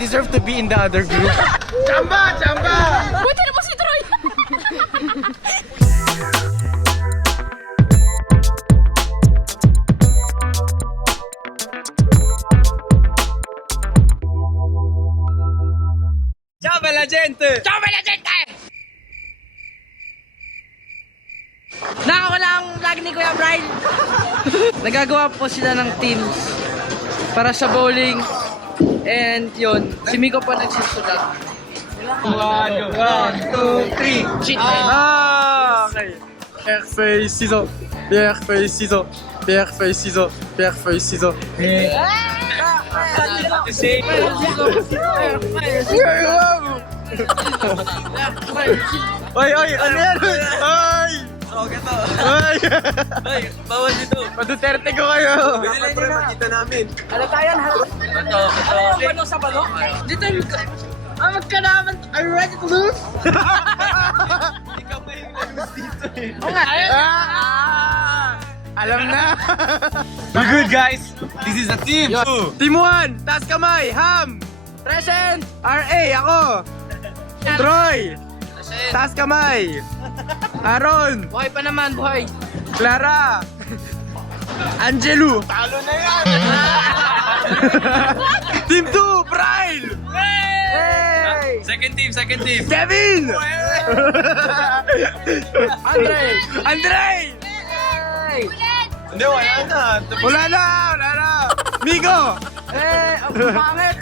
deserve to be in the other group. Chamba! Chamba! Buti na po si Troy! Ciao bella gente! Ciao bella gente! Nakawala ang vlog ni Kuya Brian. Nagagawa po sila ng teams para sa bowling. And yun, si Miko po nagsusulat. 1, 2, 3. Cheat Okay. Pierre, feuille, ciseaux. Pierre, feuille, ciseaux. Pierre, feuille, ciseaux. Pierre, feuille, ciseaux. Oy, oy, ano yan? Oy! Oy! Ay, bawal dito. Maduterte ko kayo. Dapat pre, makita namin. Ano tayo? Ano sa balo? Dito yung... ka naman. Are you ready to lose? Ikaw pa yung nalus dito eh. Oo nga. Alam na. We're good guys. This is a team. Team 1, taas kamay, Ham. Present! RA, ako. Troy, taas kamay. Aaron, Buhay pa naman, buhay. Clara, Angelo. Talo na yan. Team 2, Brian. Hey! Second team. Kevin. Andre. Hey! Hindi, wala na. Wala na. Migo. Ang pangit!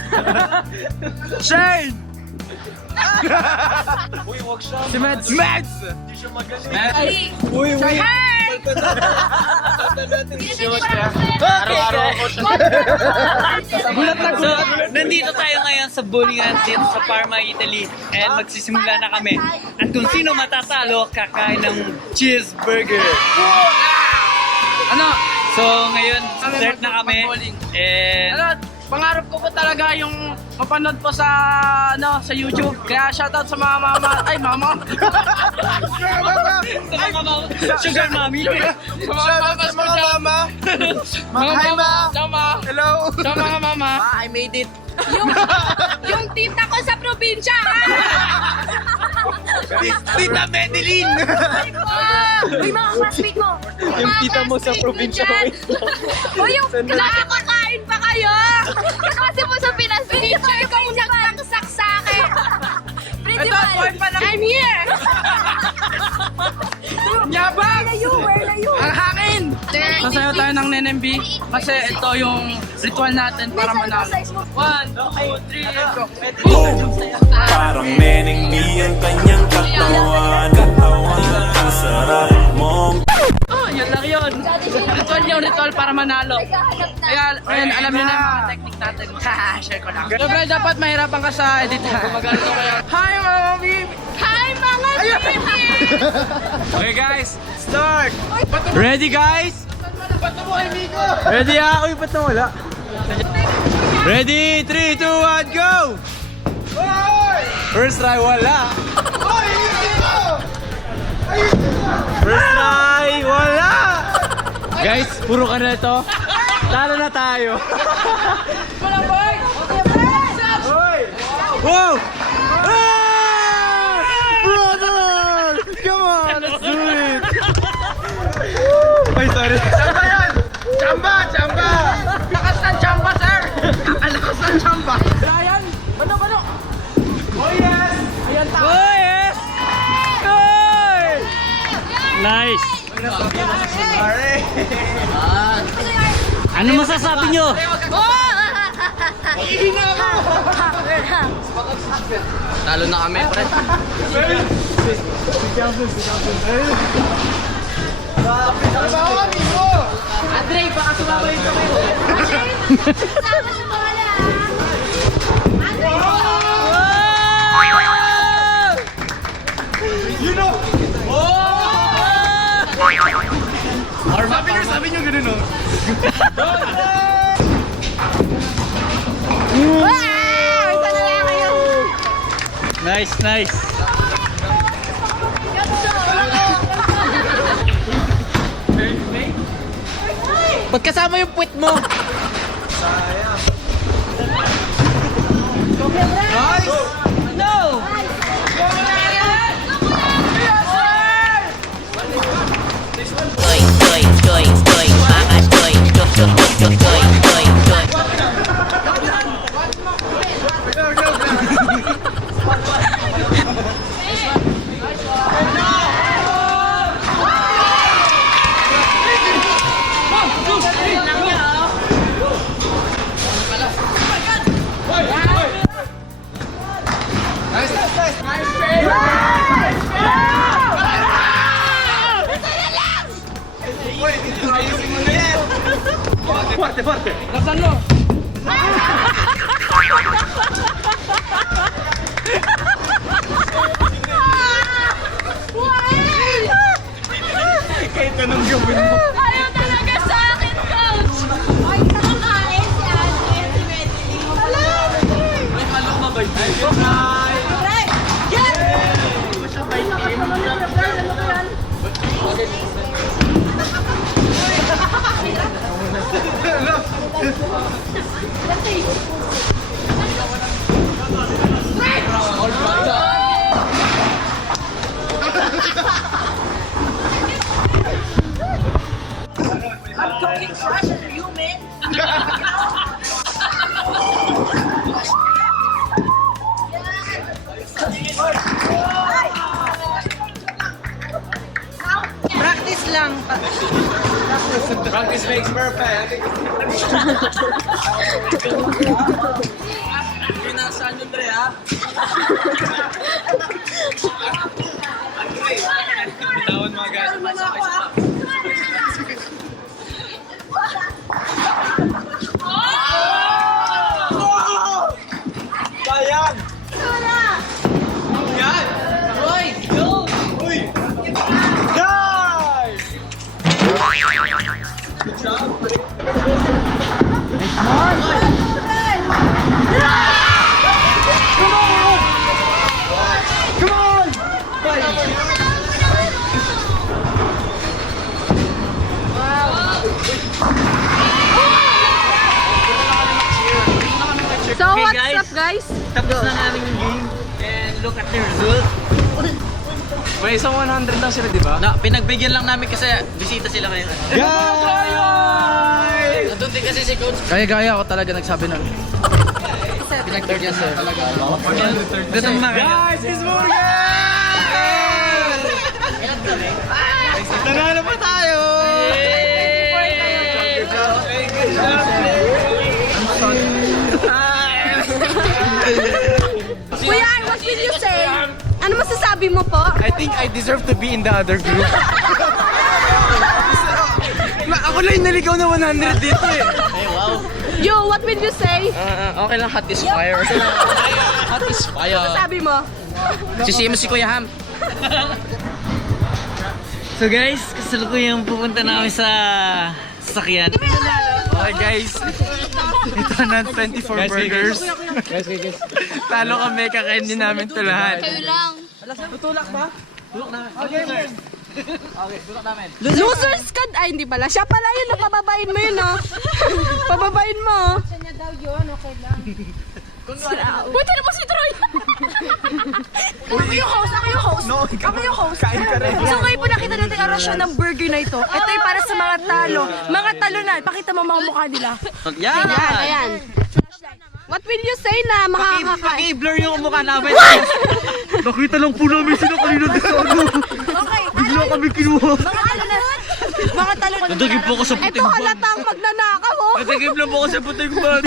Shane. Uy, wag siya. Si Meds. Hindi siya magaling. Uy. Araw-araw ako siya. Gulat na gulat. Nandito tayo ngayon sa bowlingan dito sa Parma, Italy. And magsisimula na kami. At kung sino matatalo, kakain ng cheeseburger. Ano? So ngayon, start na kami. And Ano? Pangarap ko po talaga yung mapanood po sa sa YouTube. Kaya shoutout sa mga mama. Ay, mama! Sugar Mommy. Shoutout sa mga mama. Hi, ma. Mama! Hello. Sa mga mama. I made it. Yung tita ko sa probinsya, ha? Tita Medeline. Uy, mga classmate mo. Yung tita mo sa probinsya. Uy, yung nakakakain pa kayo. Kasi po sa Pinas, teacher ko yung nagsaksak sa akin. Principal, I'm here. Yabang! Where na you? Ang hangin! Sasayaw tayo ng NMB kasi ito yung ritual natin para manalo. 1, 2, 3, and go! Parang meneng ang kanyang katawan. Ang sarap mong Oh, yun lang yun. Ritual yung ritual para manalo. Kaya, ayun, alam nyo na yung mga technique natin. Share ko lang. Siyempre, dapat mahirapan ka sa edit. Hi, mga baby! Hi, mga baby! Okay guys, start. Ready guys? Ready ah? Uy, ba't nawala? Ready? 3, 2, 1, go! First try, wala. First try, wala. Guys, puro ka na ito. Talo na tayo. Wow! Ah! Brother! Come on, let's do it! Ay, sorry. Chamba yan! Chamba! Lakas ng chamba, sir! Ang lakas ng chamba! Ryan! Bano? Oh yes! Ayan tayo! Oh yes! Oy! Nice! Ano masasabi nyo? Talo na kami, pre. Andre, baka sumabay ito kayo. Sama sa bola, You know! Sabi nyo ganun, no? Isa na lang kayo. Nice, nice. Ba't kasama yung puwit mo? Nasaan mo? Kahit anong gawin mo. Ayaw talaga sa akin, coach! Ay, nakakain si Ate, si Medley. Right! Yes! I'm talking trash to you, man. Practice lang. Practice makes perfect. Nasaan yung Dre, ha? Bitawan mo agad. Sayang! Yan! Roy! Go! Uy! Guys! Good job. Come on! So, Okay, what's guys. up, guys? Tapos na namin yung game. And look at the result. May isang 100 lang sila, di ba? Na, pinagbigyan lang namin kasi bisita sila ngayon. Guys! Nandun din kasi si coach. Gaya-gaya ako talaga nagsabi nun. Pinag-third yan sir. Dito mga Guys, it's Morgan! Nanalo pa tayo! Good job, Kuya, what will you say? Ano masasabi mo po? I think I deserve to be in the other group. Ako lang yung naligaw na 100 dito eh. You, what will you say? Okay lang, hot is fire. Hot is fire. Sabi mo? Sisihin mo si Kuya Ham. So guys, kasalukuyang pupunta namin sa sasakyan. Okay guys, ito na 24 burgers. Talo kami, kakain din namin ito lahat. Kayo lang. Tutulak ba? Losers ka? Ay, hindi pala. Siya pala yun. Pababain mo yun, oh. Pababain mo. Siya niya daw yun. Okay lang. Buti na po si Troy. Ako yung host. Ako yung host. Ako yung host. Kain ka rin. So ngayon po nakita natin ang rasyon ng burger na ito. Ito yung para sa mga talo. Mga talo na. Pakita mo mga mukha nila. Yan! Ayan. What will you say na makakakain? Paki-blur yung mukha namin. Nakita lang po namin sila kanina dito. Okay. Bigla kami kinuha. Mga talo na. Mga talo na. Nadagib po ako sa puting Ito ban. halatang magnanakaw, oh. Nadagib lang po ako sa puting ban.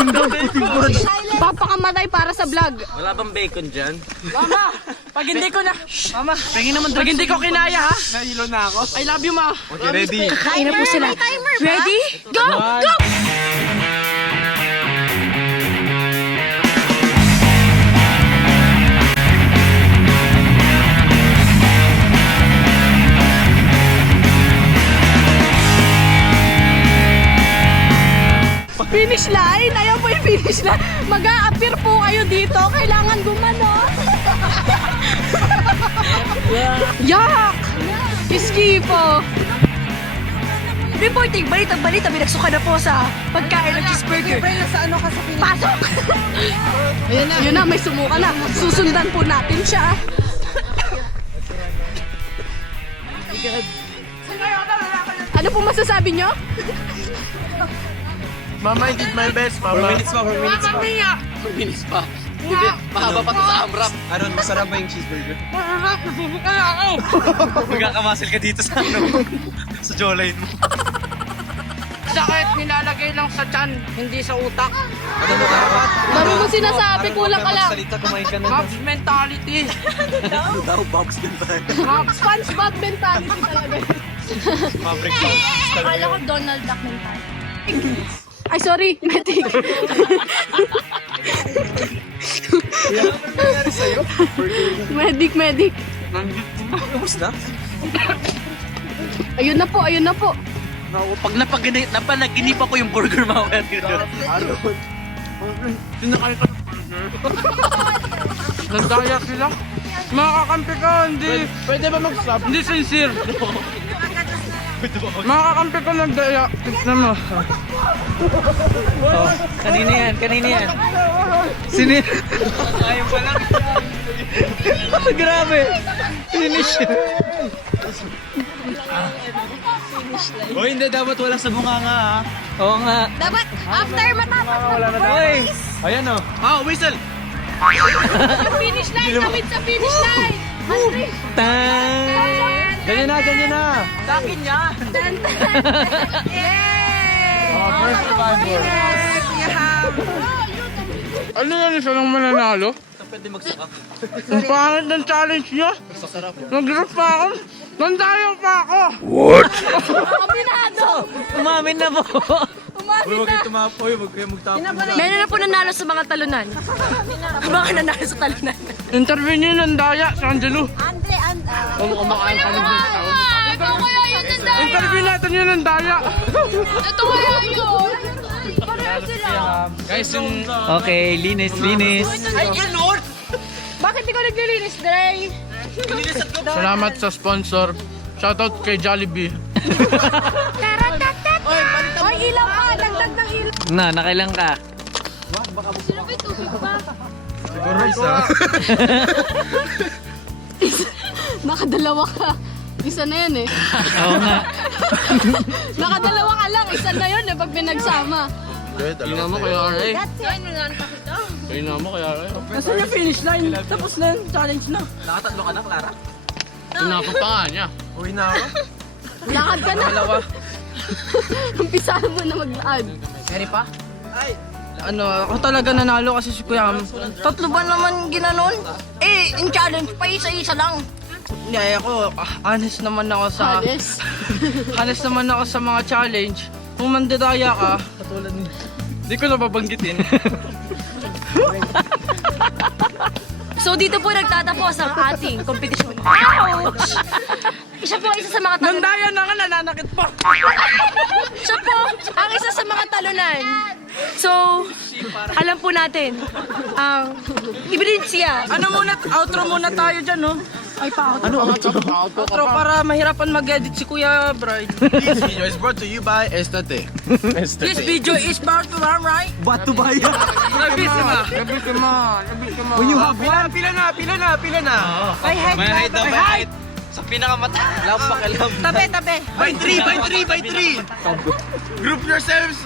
Papakamatay para sa vlog. Wala bang bacon dyan? Mama, pag hindi ko na... Mama, Pengin naman pag hindi ko kinaya ha. Nahilo na ako. I love you, ma. Okay, ready? Kain na po sila. Ready? Go! Go! Finish line? Ayaw po yung finish line. Mag-a-appear po kayo dito. Kailangan gumano. Yak! Iski po. Reporting, balita, binagsukan na po sa pagkain ng cheeseburger. Nasa ano ka sa Pilipinas? Pasok! Yun na, may sumuka na. Susundan po natin siya. Ano po masasabi nyo? Mama, I did my best, Mama. 4 minutes pa, 4 minutes pa. 4 minutes pa. Hindi, mahaba pa to sa AMRAP. Aron, masarap ba yung cheeseburger? Nasusuka na ako. Magkakamasil ka dito sa ano, sa jawline mo. Sakit, nilalagay lang sa tiyan, hindi sa utak. Ano mo dapat? Dami mo sinasabi, kulang ka lang. Salita, kumain ka na. Mobs mentality. Daw, box din pa. SpongeBob mentality talaga. Maverick box. Akala ko Donald Duck mentality. Ay, sorry, Metik. Medic. Ubus na? Ayun na po. Pag napanaginipa ko yung burger mamaya dito. Sinakay ka. Nagdaya sila. Makakampi ka, hindi. Pwede ba mag-stop? Hindi sincere. Makakampi ka nagdaya. Tignan mo. Kanina yan. Sino yan? Ayaw pa lang. Grabe. Finish. O hindi, dapat wala sa bunganga ha. Oo nga. Dapat, after matapos Oy. Ayan o. Whistle! yung finish line, kawit sa finish line. Hungry. Ganyan na. Sa akin yan. Yay! First survivor. Ano yan, isa lang mananalo? Pwede magsuka. Ang pangit ng challenge niya. Nag-drop pa ako. Nandayo pa ako. Aminado. Umamin na po. Uy, huwag kayo tumapoy. Huwag kayo magtapon. Meron na po nanalo sa mga talunan. Mga nanalo sa talunan. Interview niyo ng daya, si Angelo. Andre. Kumakain kami din. Ikaw kaya yun ng daya. Interview natin yun ng daya. Ito kaya yun. Pareho sila. Guys, yung... Okay, linis. Ay, ganun! Bakit ikaw naglilinis, Dre? Salamat sa sponsor. Shoutout kay Jollibee. Taratatat! Oy, ilaw ka! Dagdag ng ilaw. Nakailang ka. Sino ba tubig ba? Siguro isa. Nakadalawa ka. Isa na yan eh. Oo nga. Nakadalawa ka lang. Isa na yun eh pag pinagsama. Tingnan mo kaya Ray. Tingnan mo kaya Ray. Nasaan yung finish line? Tapos na yung challenge na. Nakatatlo ka na, Clara? Tinapot pa nga niya. Uwi na ako. Lakad ka na. Umpisahan mo na maglakad. Keri pa? Ay! Ano, ako talaga nanalo kasi si Kuya. Tatlo ba naman ginanon? Eh, in challenge pa isa-isa lang. Hindi, ako, honest naman ako sa... honest naman ako sa mga challenge. Kung mandadaya ka, katulad ni... Hindi ko na babanggitin. So dito po nagtatapos ang ating kompetisyon. Ouch! Siya po ang isa sa mga talunan. Nandaya na nga, nananakit pa. Siya po ang isa sa mga talunan. So, alam po natin ang ebidensya. Ano muna, outro muna tayo dyan, no? Ay, outro para mahirapan mag-edit si Kuya Bride. This video is brought to you by Estate. This video is about to run, right? Bato ba yan? Nabisima. When you have one. Pila na. Ay, head. May height daw, may height. Sa pinakamata. Wala akong pakialam. Tabi. By 3. Group yourselves.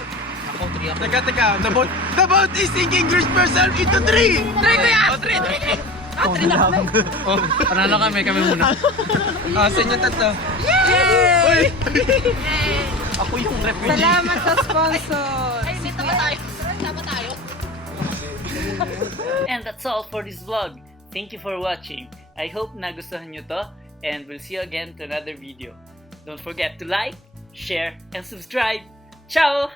Teka. The boat is sinking. Group yourself into 3. Panalo kami muna. Sa inyo tatlo. Yay! Ako yung refugee. Salamat sa sponsor. Ay, dito ba tayo? Tama tayo. And that's all for this vlog. Thank you for watching. I hope nagustuhan nyo to, and we'll see you again to another video. Don't forget to like, share, and subscribe. Ciao!